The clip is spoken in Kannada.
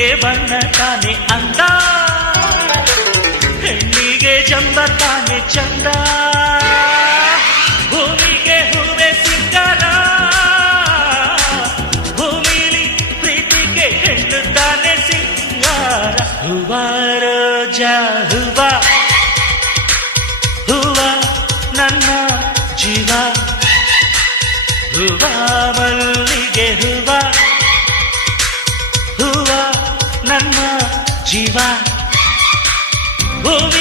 ಹೂವಿಗೆ ಬಣ್ಣ ತಾನೆ ಅಂದ, ಹೆಣ್ಣಿಗೆ ಜಂಬ ತಾನೆ ಚಂದ. ಭೂಮಿಗೆ ಹೂವೆ ಸಿಂಗಾರ, ಭೂಮಿಲಿ ಪ್ರೀತಿಗೆ ಹೆಣ್ಣು ತಾನೆ ಸಿಂಗಾರ. ಹೂವ ರೋಜಾ ಹೂವ, ಹೂವ ನನ್ನ ಜೀವ, ಹೂವ ಮಲ್ಲಿಗೆ ಹೂವ, ಹೂವ ನನ್ನ ಜೀವ. ಹೂವಿ